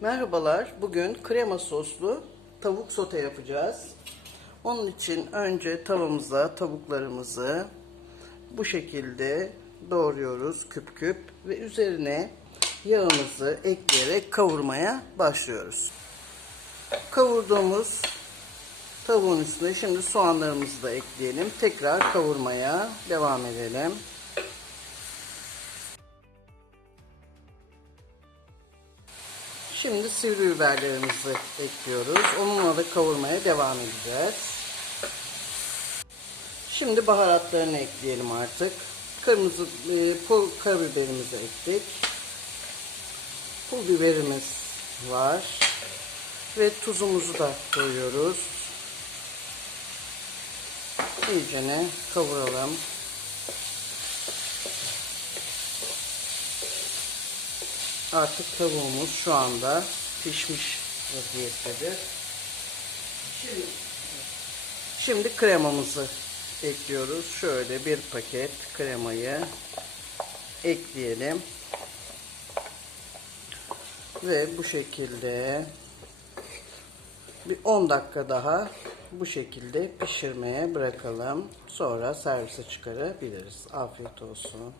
Merhabalar. Bugün krema soslu tavuk sote yapacağız. Onun için önce tavamıza tavuklarımızı bu şekilde doğruyoruz küp küp ve üzerine yağımızı ekleyerek kavurmaya başlıyoruz. Kavurduğumuz tavuğun üstüne şimdi soğanlarımızı da ekleyelim. Tekrar kavurmaya devam edelim. Şimdi sivri biberlerimizi ekliyoruz. Onunla da kavurmaya devam edeceğiz. Şimdi baharatlarını ekleyelim artık. Kırmızı e, pul karabiberimizi ekledik. Pul biberimiz var. Ve tuzumuzu da koyuyoruz. İyicene kavuralım. Artık tavuğumuz şu anda pişmiş vaziyettedir. Şimdi, şimdi kremamızı ekliyoruz. Şöyle bir paket kremayı ekleyelim. Ve bu şekilde bir 10 dakika daha bu şekilde pişirmeye bırakalım. Sonra servise çıkarabiliriz. Afiyet olsun.